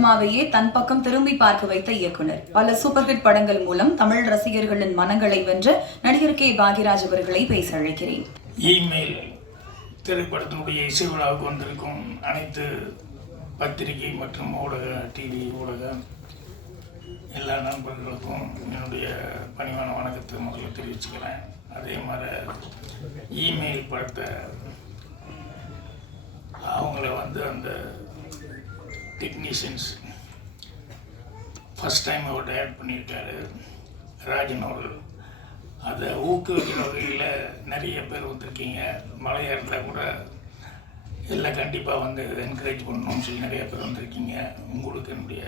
சினிமாவையே தன் பக்கம் திரும்பி பார்க்க வைத்த இயக்குனர். பல சூப்பர் ஹிட் படங்கள் மூலம் தமிழ் ரசிகர்களின் மனங்களை வென்ற நடிகர் கே பாக்யராஜ் அவர்களை பேச அழைக்கிறேன். இமெயில் திரைப்படத்தினுடைய இசை விழாவுக்கு வந்திருக்கும் அனைத்து பத்திரிகை மற்றும் ஊடக டிவி ஊடக எல்லா நண்பர்களுக்கும் என்னுடைய பணிவான வணக்கத்தை முதல்ல தெரிவிச்சுக்கிறேன். அதே மாதிரி இமெயில் படத்தை அவங்கள அந்த டெக்னீஷியன்ஸ் ஃபஸ்ட் டைம் அவர் டைரக்ட் பண்ணியிருக்காரு ராஜன் அவர்கள். அதை ஊக்குவிக்கிற வகையில் நிறைய பேர் வந்திருக்கீங்க. மழையாக இருந்தால் கூட எல்லாம் கண்டிப்பாக என்கரேஜ் பண்ணணும்னு சொல்லி நிறைய பேர் வந்திருக்கீங்க. உங்களுக்கு என்னுடைய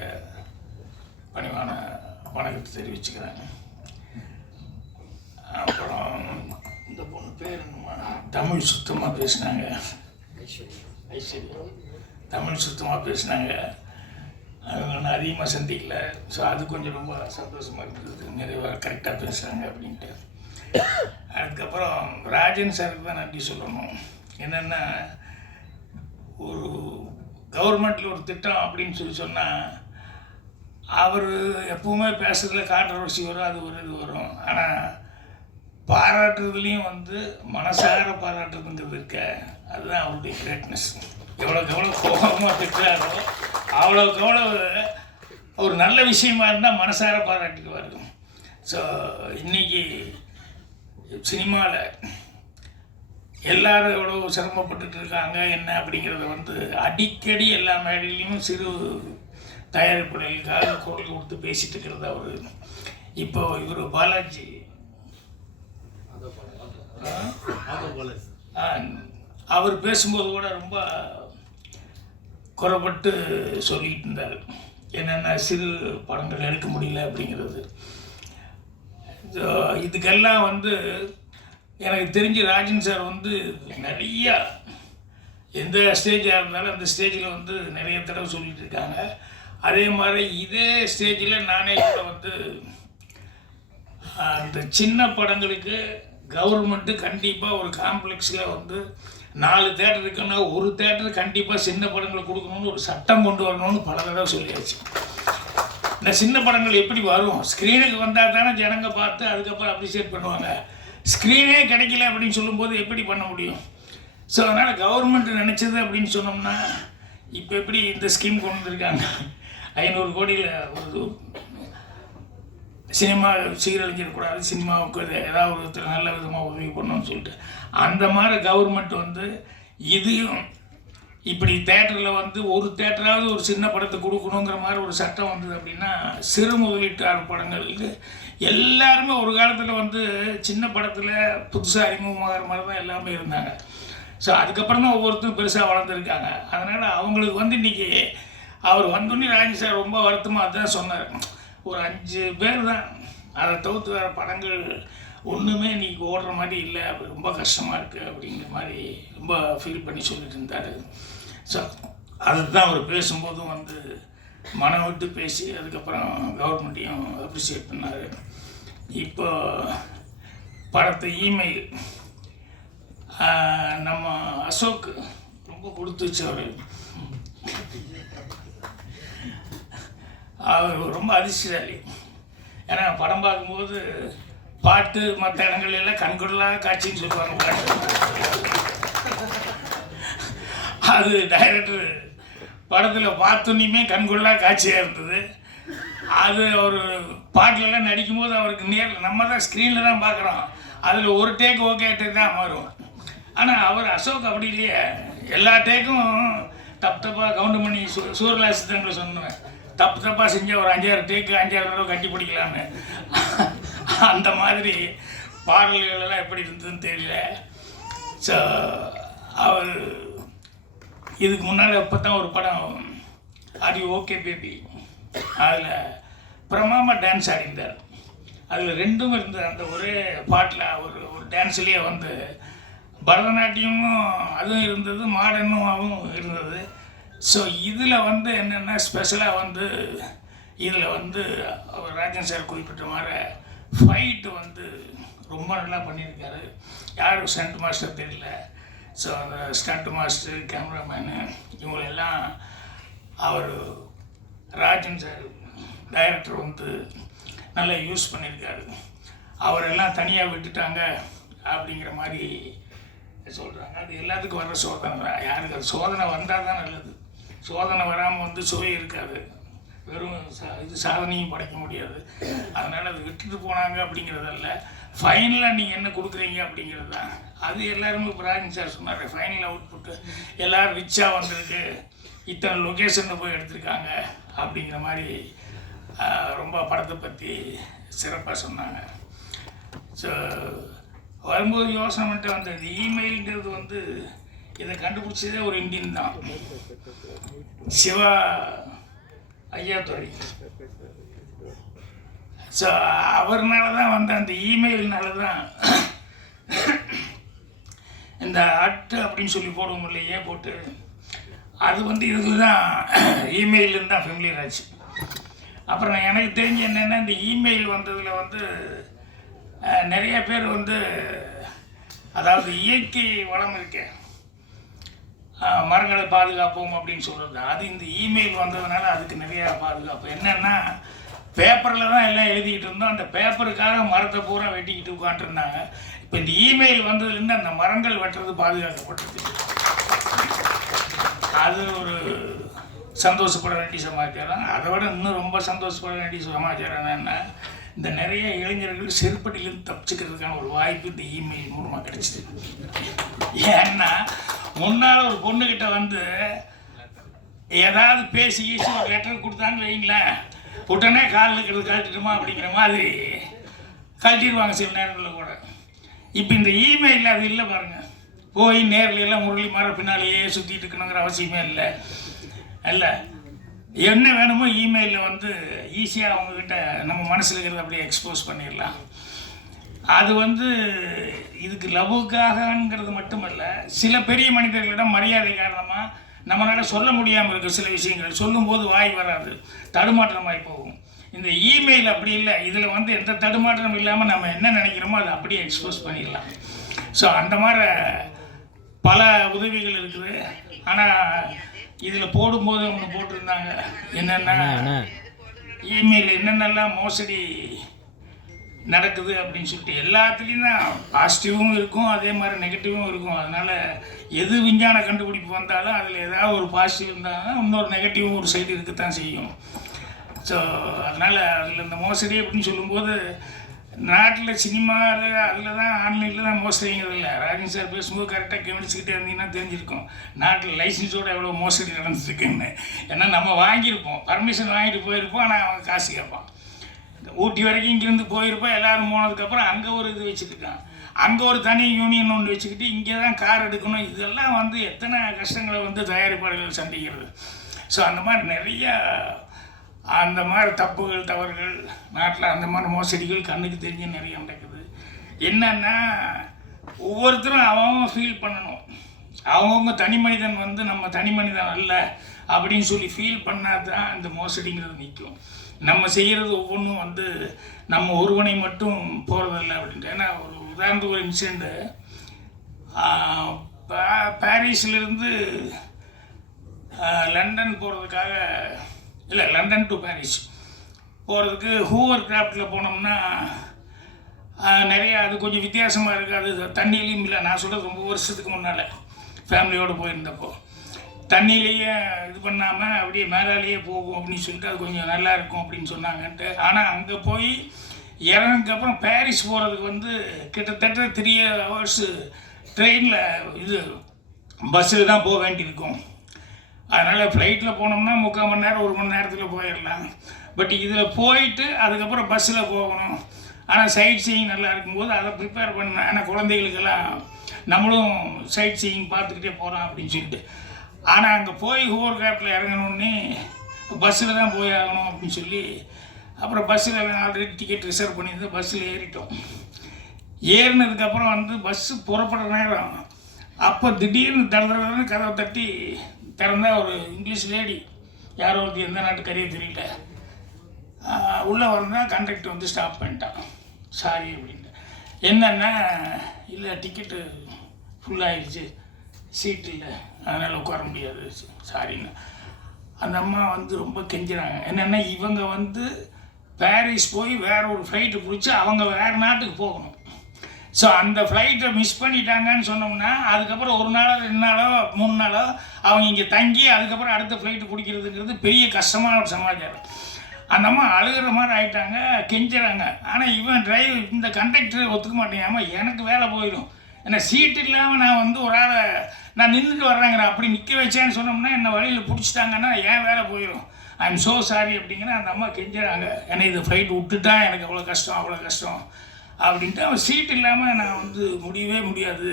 பணிவான வணக்கத்தை தெரிவிச்சுக்கிறேன். அப்புறம் இந்த பொண்ணு பேர் தமிழ் சுத்தமாக பேசினாங்க. ஐஸ்வர்யா தமிழ் சுத்தமாக பேசினாங்க. அவங்க நான் அதிகமாக சந்திக்கல. ஸோ அது கொஞ்சம் ரொம்ப சந்தோஷமாக இருந்தது. நிறைய கரெக்டாக பேசுகிறாங்க அப்படின்ட்டு. அதுக்கப்புறம் ராஜன் சாருக்கு தான் நன்றி சொல்லணும். என்னென்னா, ஒரு கவர்மெண்ட்டில் ஒரு திட்டம் அப்படின்னு சொல்லி சொன்னால் அவர் எப்பவுமே பேசுறதுல கான்ட்ரவர்சி வரும், அது ஒரு இது வரும். ஆனால் பாராட்டுறதுலேயும் மனசார பாராட்டுறதுங்கிறது இருக்க, அதுதான் அவருடைய கிரேட்னஸ். எவ்வளோக்கு எவ்வளோ கோபமாக திட்டுறாரோ அவ்வளோக்கு எவ்வளோ ஒரு நல்ல விஷயமா இருந்தால் மனசார பாராட்டுக்குவார். ஸோ இன்றைக்கி சினிமாவில் எல்லோரும் எவ்வளோ சிரமப்பட்டுட்டு இருக்காங்க என்ன அப்படிங்கிறத அடிக்கடி எல்லா மேடையிலையும் சிறு தயாரிப்புகளுக்காக குரல் கொடுத்து பேசிகிட்டு இருக்கிறது அவர். இப்போ இவர் பாலாஜி அவர் பேசும்போது கூட ரொம்ப குறைப்பட்டு சொல்லிட்டு இருந்தார். என்னென்ன சிறு படங்கள் எடுக்க முடியல அப்படிங்கிறது. இதுக்கெல்லாம் எனக்கு தெரிஞ்சு ராஜன் சார் நிறையா எந்த ஸ்டேஜாக இருந்தாலும் அந்த ஸ்டேஜில் நிறைய தடவை சொல்லிகிட்டு இருக்காங்க. அதே மாதிரி இதே ஸ்டேஜில் நானே கூட அந்த சின்ன படங்களுக்கு கவர்மெண்ட்டு கண்டிப்பாக ஒரு காம்ப்ளெக்ஸில் 4 தேட்டர் இருக்குன்னா ஒரு தேட்டர் கண்டிப்பாக சின்ன படங்களை கொடுக்கணும்னு ஒரு சட்டம் கொண்டு வரணும்னு பல தடவை சொல்லியாச்சு. இந்த சின்ன படங்கள் எப்படி வரும்? ஸ்க்ரீனுக்கு வந்தால் தானே ஜனங்க பார்த்து அதுக்கப்புறம் அப்ரிஷியேட் பண்ணுவாங்க. ஸ்க்ரீனே கிடைக்கல அப்படின்னு சொல்லும்போது எப்படி பண்ண முடியும்? ஸோ அதனால் கவர்மெண்ட் நினச்சது அப்படின்னு சொன்னோம்னா, இப்போ எப்படி இந்த ஸ்கீம் கொண்டு வந்திருக்காங்க, 500 கோடியில் ஒரு சினிமா சீரழிஞ்சிடக்கூடாது, சினிமாவுக்கு ஏதாவது ஒரு நல்ல விதமாக உதவி பண்ணணும்னு சொல்லிட்டு அந்த மாதிரி கவர்மெண்ட் இதையும் இப்படி தேட்டரில் ஒரு தேட்டராவது ஒரு சின்ன படத்தை கொடுக்கணுங்கிற மாதிரி ஒரு சட்டம் வந்தது அப்படின்னா, சிறு முதலீட்டாளர் படங்களுக்கு எல்லாருமே ஒரு காலத்தில் சின்ன படத்தில் புதுசாக அறிமுகமாகிற மாதிரி தான் எல்லாமே இருந்தாங்க. ஸோ அதுக்கப்புறம் தான் ஒவ்வொருத்தரும் பெருசாக வளர்ந்துருக்காங்க. அதனால் அவங்களுக்கு இன்றைக்கி அவர் வந்தோடனே ராஜன் சார் ரொம்ப வருத்தமாக அதுதான் சொன்னார். ஒரு 5 பேர் தான், அதை தவிர்த்து வேறு படங்கள் ஒன்றுமே இன்றைக்கி ஓடுற மாதிரி இல்லை, அப்படி ரொம்ப கஷ்டமாக இருக்குது அப்படிங்கிற மாதிரி ரொம்ப ஃபீல் பண்ணி சொல்லிட்டு இருந்தார். ஸோ அதுதான் அவர் பேசும்போதும் மனம் விட்டு பேசி அதுக்கப்புறம் கவர்மெண்ட்டையும் அப்ரிஷியேட் பண்ணார். இப்போ படத்தை இமெயில் நம்ம அசோக் ரொம்ப கொடுத்து வச்சவர். அவர் ரொம்ப அதிர்ஷ்டசாலி. ஏன்னா படம் பார்க்கும்போது பாட்டு மற்ற இடங்கள் எல்லாம் கண்கொள்ளாத காட்சின்னு சொல்லுவாங்க. பாட்டு அது டைரக்டர் படத்தில் பார்த்தோன்னையுமே கண்கொள்ளா காட்சியாக இருந்தது. அது ஒரு பாட்டிலெல்லாம் நடிக்கும்போது அவருக்கு நேரில் நம்ம தான் ஸ்க்ரீனில் தான் பார்க்குறோம், அதில் ஒரு டேக் ஓகே டேக் தான் வரும். ஆனால் அவர் அசோக் அப்படி இல்லையே, எல்லா டேக்கும் தப்பாக கவுண்ட் பண்ணி சூரியலாசித்தங்களை சொன்னேன். தப்பாக செஞ்ச ஒரு 5-6 டேக்கு 5-6 தடவை கட்டி பிடிக்கலான்னு. அந்த மாதிரி பாடல்களெல்லாம் எப்படி இருந்ததுன்னு தெரியல. ஸோ அவர் இதுக்கு முன்னால் இப்போ தான் ஒரு படம் ஆடி ஓகே பேபி, அதில் பிரமாமா டான்ஸ் ஆடிந்தார். அதில் 2ம் இருந்தது. அந்த ஒரே பாட்டில் ஒரு டான்ஸ்லேயே பரதநாட்டியமும் அதுவும் இருந்தது, மாடர்னும் இருந்தது. ஸோ இதில் என்னென்னா ஸ்பெஷலாக இதில் அவர் ராஜன் சார் குறிப்பிட்ட மாதிரி ஃபைட்டு ரொம்ப நல்லா பண்ணியிருக்காரு. யாரும் ஸ்டண்ட் மாஸ்டர் தெரியல. ஸோ அந்த ஸ்டண்ட் மாஸ்டர், கேமராமேனு இவங்களெல்லாம் அவர் ராஜன் சார் டைரக்டர் வந்து நல்லா யூஸ் பண்ணியிருக்காரு. அவரெல்லாம் தனியாக விட்டுட்டாங்க அப்படிங்கிற மாதிரி சொல்கிறாங்க. அது எல்லாத்துக்கும் வர்ற சோதனை தான். யாருக்கு அது சோதனை வந்தால் தான் நல்லது. சோதனை வராமல் வந்து சுவை இருக்காது, வெறும் இது சாதனையும் படைக்க முடியாது. அதனால் அது விட்டுட்டு போனாங்க அப்படிங்கிறதல்ல, ஃபைனலாக நீங்கள் என்ன கொடுக்குறீங்க அப்படிங்கிறது தான். அது எல்லாருமே இப்போ ராஜன் சார் சொன்னார், ஃபைனல் அவுட்புட்டு எல்லோரும் ரிச்சாக வந்திருக்கு, இத்தனை லொக்கேஷனில் போய் எடுத்திருக்காங்க அப்படிங்கிற மாதிரி ரொம்ப படத்தை பற்றி சிறப்பாக சொன்னாங்க. ஸோ வரும்போது யோசனை பண்ணிட்டு வந்த இந்த இமெயில்ங்கிறது வந்து இதை கண்டுபிடிச்சதே ஒரு இந்தியன் தான், சிவா ஐயாத்துறை. ஸோ அவர்னால தான் வந்து அந்த இமெயில்னால தான் இந்த அட்டு அப்படின்னு சொல்லி போடுவோம் இல்லையே போட்டு, அது வந்து இதுக்கு தான் இமெயிலுன்னு தான் ஃபெமிலியர் ஆச்சு. அப்புறம் எனக்கு தெரிஞ்சு என்னென்னா, இந்த இமெயில் வந்ததில் வந்து நிறைய பேர் வந்து, அதாவது இயற்கை வளம் இருக்கே, மரங்களை பாதுகாப்போம் அப்படின்னு சொல்கிறது, அது இந்த இமெயில் வந்ததுனால அதுக்கு நிறையா பாதுகாப்பு. என்னென்னா, பேப்பரில் தான் எல்லாம் எழுதிக்கிட்டு இருந்தோம், அந்த பேப்பருக்காக மரத்தை பூரா வெட்டிக்கிட்டு உட்காந்துருந்தாங்க. இப்போ இந்த இமெயில் வந்ததுலேருந்து அந்த மரங்கள் வெட்டுறது பாதுகாக்கப்பட்டது. அது ஒரு சந்தோஷப்பட வேண்டிய சமாச்சாரம். அதை விட இன்னும் ரொம்ப சந்தோஷப்பட வேண்டிய சமாச்சாரம் என்னென்னா, இந்த நிறைய இளைஞர்கள் செருப்படியிலேருந்து தப்பிச்சுக்கிறதுக்கான ஒரு வாய்ப்பு இந்த இமெயில் மூலமாக கிடைச்சிது. ஏன்னா முன்னால் ஒரு பொண்ணுக்கிட்ட வந்து ஏதாவது பேசி ஒரு லெட்டர் கொடுத்தான்னு வைங்களேன், உடனே காலில் இருக்கிறது கழட்டிடுமா அப்படிங்கிற மாதிரி கழட்டிடுவாங்க சில நேரங்களில் கூட. இப்போ இந்த இமெயிலில் அது இல்லை பாருங்கள். போய் நேரில் எல்லாம் முரளி மாற பின்னாலேயே சுற்றிட்டு இருக்கணுங்கிற அவசியமே இல்லை. என்ன வேணுமோ இமெயிலில் வந்து ஈஸியாக அவங்கக்கிட்ட நம்ம மனசில் இருக்கிறத அப்படியே எக்ஸ்போஸ் பண்ணிடலாம். அது வந்து இதுக்கு லவ்வுக்காகங்கிறது மட்டுமல்ல, சில பெரிய மனிதர்களிடம் மரியாதை காரணமாக நம்மளால் சொல்ல முடியாமல் இருக்க சில விஷயங்கள் சொல்லும்போது வாய் வராது, தடுமாற்றமாகி போகும். இந்த இமெயில் அப்படி இல்லை. இதில் வந்து எந்த தடுமாற்றம் இல்லாமல் நம்ம என்ன நினைக்கிறோமோ அதை அப்படியே எக்ஸ்போஸ் பண்ணிடலாம். ஸோ அந்த மாதிரி பல உதவிகள் இருக்குது. ஆனால் இதில் போடும்போது ஒன்று போட்டிருந்தாங்க, என்னென்னா இமெயில் என்னென்னலாம் மோசடி நடக்குது அப்படின்னு சொல்லிட்டு. எல்லாத்துலேயும் தான் பாசிட்டிவும் இருக்கும், அதே மாதிரி நெகட்டிவும் இருக்கும். அதனால் எது விஞ்ஞான கண்டுபிடிப்பு வந்தாலும் அதில் ஏதாவது ஒரு பாசிட்டிவ் இருந்தாலும் இன்னொரு நெகட்டிவும் ஒரு சைடு இருக்கத்தான் செய்யும். ஸோ அதனால் அதில் இந்த மோசடி அப்படின்னு சொல்லும்போது, நாட்டில் சினிமாவில் அதில் தான் ஆன்லைனில் தான் மோசடிங்கிறது இல்லை. ராஜன் சார் பேசும்போது கரெக்டாக கவனிச்சுக்கிட்டே இருந்தீங்கன்னா தெரிஞ்சிருக்கும் நாட்டில் லைசன்ஸோடு எவ்வளோ மோசடி நடந்துருக்குன்னு. ஏன்னா நம்ம வாங்கியிருப்போம், பர்மிஷன் வாங்கிட்டு போயிருப்போம், ஆனால் அவங்க காசு கேட்பான். ஊட்டி வரைக்கும் இங்கேருந்து போயிருப்போம், எல்லோரும் போனதுக்கப்புறம் அங்கே ஒரு இது வச்சுருக்கான், அங்கே ஒரு தனி யூனியன் ஒன்று வச்சுக்கிட்டு இங்கே தான் கார் எடுக்கணும். இதெல்லாம் வந்து எத்தனை கஷ்டங்களை வந்து தயாரிப்பாளர்கள் சந்திக்கிறது. ஸோ அந்த மாதிரி நிறையா அந்த மாதிரி தப்புகள் தவறுகள் நாட்டில், அந்த மாதிரி மோசடிகள் கண்ணுக்கு தெரிஞ்சு நிறைய நடக்குது. என்னன்னா ஒவ்வொருத்தரும் அவங்க ஃபீல் பண்ணணும். அவங்கவுங்க தனி மனிதன் வந்து நம்ம தனி மனிதன் அல்ல அப்படின்னு சொல்லி ஃபீல் பண்ணால் தான் இந்த மோசடிங்கிறது நிற்கும். நம்ம செய்கிறது ஒவ்வொன்றும் வந்து நம்ம ஒருவனை மட்டும் போகிறதில்ல அப்படின்ட்டு. ஏன்னா ஒரு உதாரணத்துக்கு ஒரு இன்சிடெண்ட்டு, பாரிஸ்லேருந்து லண்டன் போகிறதுக்காக, இல்லை லண்டன் டு பாரிஸ் போகிறதுக்கு ஹூவர் கிராஃப்டில் போனோம்னா நிறையா அது கொஞ்சம் வித்தியாசமாக இருக்குது. அது தண்ணியிலையும் இல்லை, நான் சொல்கிறது ரொம்ப வருஷத்துக்கு முன்னால் ஃபேமிலியோடு போயிருந்தப்போ தண்ணியிலேயே இது பண்ணாமல் அப்படியே மேலாலேயே போகும் அப்படின்னு சொல்லிட்டு அது கொஞ்சம் நல்லா இருக்கும் அப்படின்னு சொன்னாங்கன்ட்டு. ஆனால் அங்கே போய் இறங்குக்கப்புறம் பாரிஸ் போகிறதுக்கு வந்து கிட்டத்தட்ட 3 hours ட்ரெயினில் இது பஸ்ஸில் தான் போக வேண்டியிருக்கும். அதனால் ஃப்ளைட்டில் போனோம்னா 3/4 மணி நேரம் 1 மணி நேரத்தில் போயிடலாம். பட் இதில் போயிட்டு அதுக்கப்புறம் பஸ்ஸில் போகணும். ஆனால் சைட் சீயிங் நல்லா இருக்கும்போது அதை ப்ரிப்பேர் பண்ணேன். ஆனால் குழந்தைகளுக்கெல்லாம் நம்மளும் சைட் சீயிங் பார்த்துக்கிட்டே போகிறோம் அப்படின்னு சொல்லிட்டு. ஆனால் அங்கே போய் ஹோவர் கிராஃப்டில் இறங்கணுன்னே பஸ்ஸில் தான் போய் ஆகணும் அப்படின்னு சொல்லி அப்புறம் பஸ்ஸில் ஆல்ரெடி டிக்கெட் ரிசர்வ் பண்ணியிருந்தேன். பஸ்ஸில் ஏறிட்டோம். ஏறினதுக்கப்புறம் வந்து பஸ்ஸு புறப்படுற நேரம் அப்போ திடீர்னு தடன்னு கதவை தட்டி திறந்தால் ஒரு இங்கிலீஷ் லேடி, யாரோ ஒருத்தி, எந்த நாட்டுக்கறியே தெரியல, உள்ளே வந்தால் கண்டக்டர் வந்து ஸ்டாப் பண்ணிட்டான். சாரி அப்படின்ட்டு. என்னென்னா, இல்லை டிக்கெட்டு ஃபுல்லாகிடுச்சு, சீட் இல்லை, அதனால் உட்கார முடியாது, சாரின்னு. அந்த அம்மா வந்து ரொம்ப கெஞ்சுறாங்க. என்னென்னா இவங்க வந்து பாரிஸ் போய் வேற ஒரு ஃப்ளைட்டு பிடிச்சி அவங்க வேறு நாட்டுக்கு போகணும். ஸோ அந்த ஃப்ளைட்டை மிஸ் பண்ணிட்டாங்கன்னு சொன்னோம்னா அதுக்கப்புறம் 1 நாளோ 2 நாளோ 3 நாளோ அவங்க இங்கே தங்கி அதுக்கப்புறம் அடுத்த ஃப்ளைட்டு பிடிக்கிறதுங்கிறது பெரிய கஷ்டமான ஒரு சமாச்சாரம். அந்த அம்மா அழுகிற மாதிரி ஆகிட்டாங்க, கெஞ்சுறாங்க. ஆனால் இவன் இந்த கண்டக்டர் ஒத்துக்க மாட்டேங்காமல் எனக்கு வேலை போயிடும், ஏன்னா சீட்டு இல்லாமல் நான் வந்து ஒரு ஆளை நான் நின்றுட்டு வர்றேங்கிற அப்படி நிற்க வச்சேன்னு சொன்னோம்னா என்னை வழியில் பிடிச்சிட்டாங்கன்னா என் வேலை போயிடும், ஐ எம் ஸோ சாரி அப்படிங்கிற அந்த அம்மா கெஞ்சுறாங்க. ஏன்னா இது ஃப்ளைட் விட்டுட்டா எனக்கு அவ்வளோ கஷ்டம் அப்படின்ட்டு அவன் சீட் இல்லாமல் நான் வந்து முடியவே முடியாது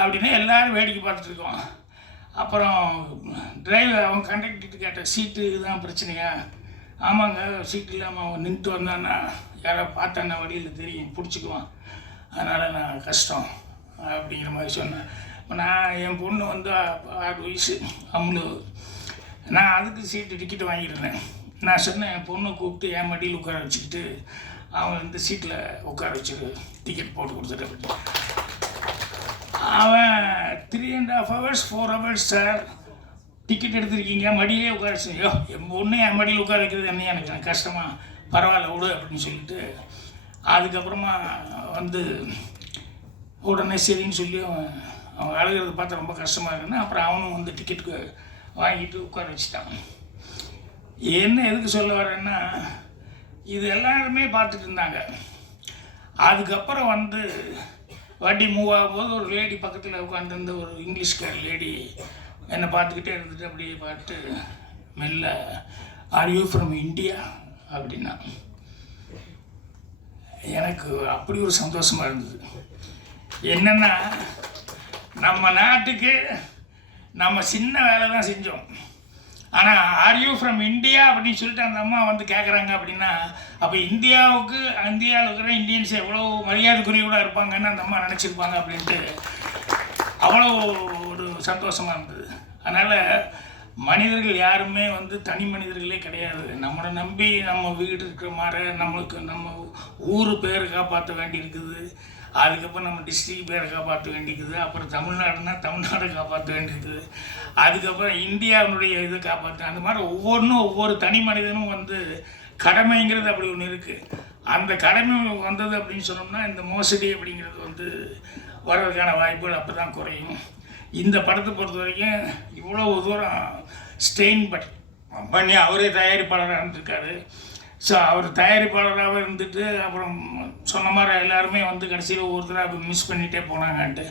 அப்படின்னு எல்லோரும் வேடிக்கை பார்த்துட்ருக்கோம். அப்புறம் டிரைவர் அவன் கண்டக்டர்கிட்ட கேட்ட சீட்டு இதுதான் பிரச்சனையா? ஆமாங்க, சீட் இல்லாமல் அவன் நின்றுட்டு வந்தான்னா யாரை பார்த்தான்னா வழியில் தெரியும், பிடிச்சிக்குவான், அதனால் நான் கஷ்டம் அப்படிங்கிற மாதிரி சொன்னேன். நான் என் பொண்ணு வந்து 6 வயசு அம்முலு, நான் அதுக்கு சீட்டு டிக்கெட்டு வாங்கியிருந்தேன். நான் சொன்னேன் என் பொண்ணை கூப்பிட்டு என் மடியில் உட்கார வச்சுக்கிட்டு அவன் இந்த சீட்டில் உட்கார வச்சுரு, டிக்கெட் போட்டு கொடுத்துட்டு. அவன் 3.5 hours 4 hours சார் டிக்கெட் எடுத்துருக்கீங்க, மடியிலே உட்கார வச்சு, ஐயோ என் பொண்ணு என் மடியில் உட்கார வைக்கிறது என்ன எனக்கு கஷ்டமாக, பரவாயில்ல விடு அப்படின்னு சொல்லிட்டு அதுக்கப்புறமா வந்து உடனே சரின்னு சொல்லி அவன் அழுகிறத பார்த்து ரொம்ப கஷ்டமாக இருக்குன்னு அப்புறம் அவனும் வந்து டிக்கெட்டுக்கு வாங்கிட்டு உட்கார வச்சுட்டான். என்ன எதுக்கு சொல்ல வரேன்னா, இது எல்லாருமே பார்த்துட்டு இருந்தாங்க. அதுக்கப்புறம் வந்து வண்டி மூவ் ஆகும்போது ஒரு லேடி பக்கத்தில் உட்காந்துருந்த ஒரு இங்கிலீஷ்கார லேடி என்னை பார்த்துக்கிட்டே இருந்துட்டு அப்படியே பார்த்து மெல்ல, ஆர் யூ ஃப்ரம் இந்தியா அப்படின்னா எனக்கு அப்படி ஒரு சந்தோஷமாக இருந்தது. என்னென்னா நம்ம நாட்டுக்கு நம்ம சின்ன வேலை தான் செஞ்சோம், ஆனால் ஆர் யூ ஃப்ரம் இந்தியா அப்படின்னு சொல்லிட்டு அந்த அம்மா வந்து கேட்குறாங்க அப்படின்னா அப்போ இந்தியாவில் இருக்கிற இந்தியன்ஸ் எவ்வளோ மரியாதைக்குரியவராக இருப்பாங்கன்னு அந்த அம்மா நினச்சிருப்பாங்க அப்படின்ட்டு அவ்வளோ ஒரு சந்தோஷமாக இருந்தது. அதனால் மனிதர்கள் யாருமே வந்து தனி மனிதர்களே கிடையாது. நம்மளை நம்பி நம்ம வீடு இருக்கிற மாதிரி நம்மளுக்கு நம்ம ஊர் பேரை காப்பாற்ற வேண்டி இருக்குது, அதுக்கப்புறம் நம்ம டிஸ்ட்ரிக்ட் பேரை காப்பாற்ற வேண்டியிருக்குது, அப்புறம் தமிழ்நாடுனா தமிழ்நாடை காப்பாற்ற வேண்டியிருக்குது, அதுக்கப்புறம் இந்தியாவினுடைய இதை காப்பாற்ற, அந்த மாதிரி ஒவ்வொரு தனி மனிதனும் வந்து கடமைங்கிறது அப்படி ஒன்று இருக்குது. அந்த கடமை வந்தது அப்படின்னு சொன்னோம்னா இந்த மோசடி அப்படிங்கிறது வந்து வர்றதுக்கான வாய்ப்புகள் அப்போ தான் குறையும். இந்த படத்தை பொறுத்த வரைக்கும் இவ்வளோ தூரம் ஸ்டெயின் பண்ணி அவரே தயாரிப்பாளராக இருந்திருக்காரு. ஸோ அவர் தயாரிப்பாளராக இருந்துட்டு அப்புறம் சொன்ன மாதிரி எல்லாருமே வந்து கடைசியில் ஒவ்வொருத்தராக மிஸ் பண்ணிகிட்டே போனாங்கன்ட்டு.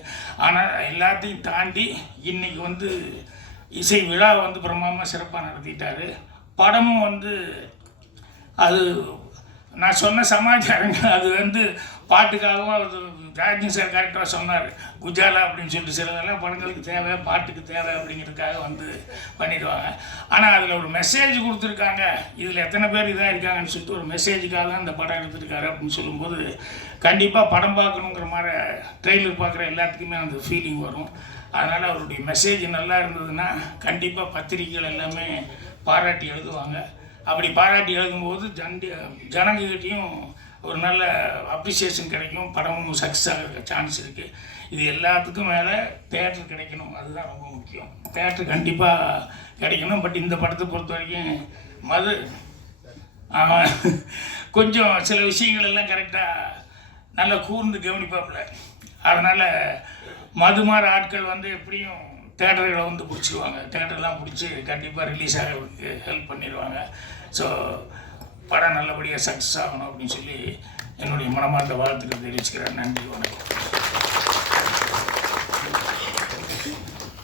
ஆனால் எல்லாத்தையும் தாண்டி இன்றைக்கி வந்து இசை விழா வந்து பிரம்மாண்டமாக சிறப்பாக நடத்திட்டார். படமும் வந்து அது நான் சொன்ன சமாச்சாரங்க அது வந்து பாட்டுக்காகவும் அது ராஜன் சார் கரெக்டாக சொன்னார், குஜாலா அப்படின்னு சொல்லிட்டு சிலதெல்லாம் படங்களுக்கு தேவை, பாட்டுக்கு தேவை அப்படிங்கிறதுக்காக வந்து பண்ணிடுவாங்க. ஆனால் அதில் ஒரு மெசேஜ் கொடுத்துருக்காங்க, இதில் எத்தனை பேர் இதாக இருக்காங்கன்னு சொல்லிட்டு ஒரு மெசேஜுக்காக தான் இந்த படம் எடுத்துருக்காரு அப்படின்னு சொல்லும்போது கண்டிப்பாக படம் பார்க்கணுங்கிற மாதிரி ட்ரெய்லர் பார்க்குற எல்லாத்துக்குமே அந்த ஃபீலிங் வரும். அதனால் அவருடைய மெசேஜ் நல்லா இருந்ததுன்னா கண்டிப்பாக பத்திரிகைகள் எல்லாமே பாராட்டி எழுதுவாங்க. அப்படி பாராட்டி எழுதும்போது ஜனங்ககிட்டையும் ஒரு நல்ல அப்ரிசியேஷன் கிடைக்கும், படமும் சக்ஸஸ் ஆகிற சான்ஸ் இருக்குது. இது எல்லாத்துக்கும் மேலே தேட்டர் கிடைக்கணும், அதுதான் ரொம்ப முக்கியம். தேட்டர் கண்டிப்பாக கிடைக்கணும். பட் இந்த படத்தை பொறுத்த வரைக்கும் அவன் கொஞ்சம் சில விஷயங்கள் எல்லாம் கரெக்டாக நல்லா கூர்ந்து கவனிப்பாப்புல. அதனால் மதுமாற ஆட்கள் வந்து எப்படியும் தேட்டர்களை வந்து பிடிச்சிடுவாங்க, தேட்டர்லாம் பிடிச்சி கண்டிப்பாக ரிலீஸ் ஆகிறதுக்கு ஹெல்ப் பண்ணிடுவாங்க. ஸோ படம் நல்லபடியாக சக்ஸஸ் ஆகணும் அப்படின்னு சொல்லி என்னுடைய மனமார்ந்த வாழ்த்துக்கள் தெரிவிச்சுக்கிறேன். நன்றி, வணக்கம்.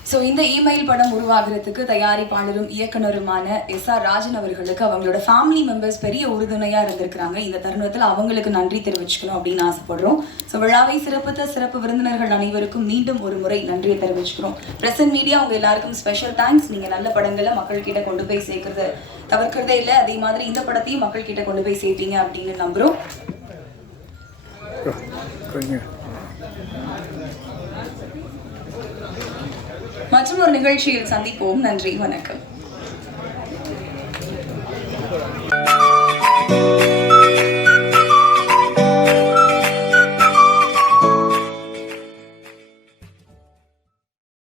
ஸோ இந்த இமெயில் படம் உருவாகிறதுக்கு தயாரிப்பாளரும் இயக்குனருமான SR ராஜன் அவர்களுக்கு அவங்களோட ஃபேமிலி மெம்பர்ஸ் பெரிய உறுதுணையாக இருந்திருக்கிறாங்க. இந்த தருணத்தில் அவங்களுக்கு நன்றி தெரிவிச்சுக்கணும் அப்படின்னு ஆசைப்படுறோம். ஸோ விழாவை சிறப்பித்த சிறப்பு விருந்தினர்கள் அனைவருக்கும் மீண்டும் ஒரு முறை நன்றியை தெரிவிச்சுக்கிறோம். பிரசன்ட் மீடியா அவங்க எல்லாருக்கும் ஸ்பெஷல் தேங்க்ஸ். நீங்கள் நல்ல படங்களை மக்கள்கிட்ட கொண்டு போய் சேர்க்கறது தவிர்க்கிறதே இல்லை, அதே மாதிரி இந்த படத்தையும் மக்கள்கிட்ட கொண்டு போய் சேர்த்தீங்க அப்படின்னு நம்புகிறோம். மற்றும் ஒரு நிகழ்ச்சியில் சந்திப்போம். நன்றி, வணக்கம்.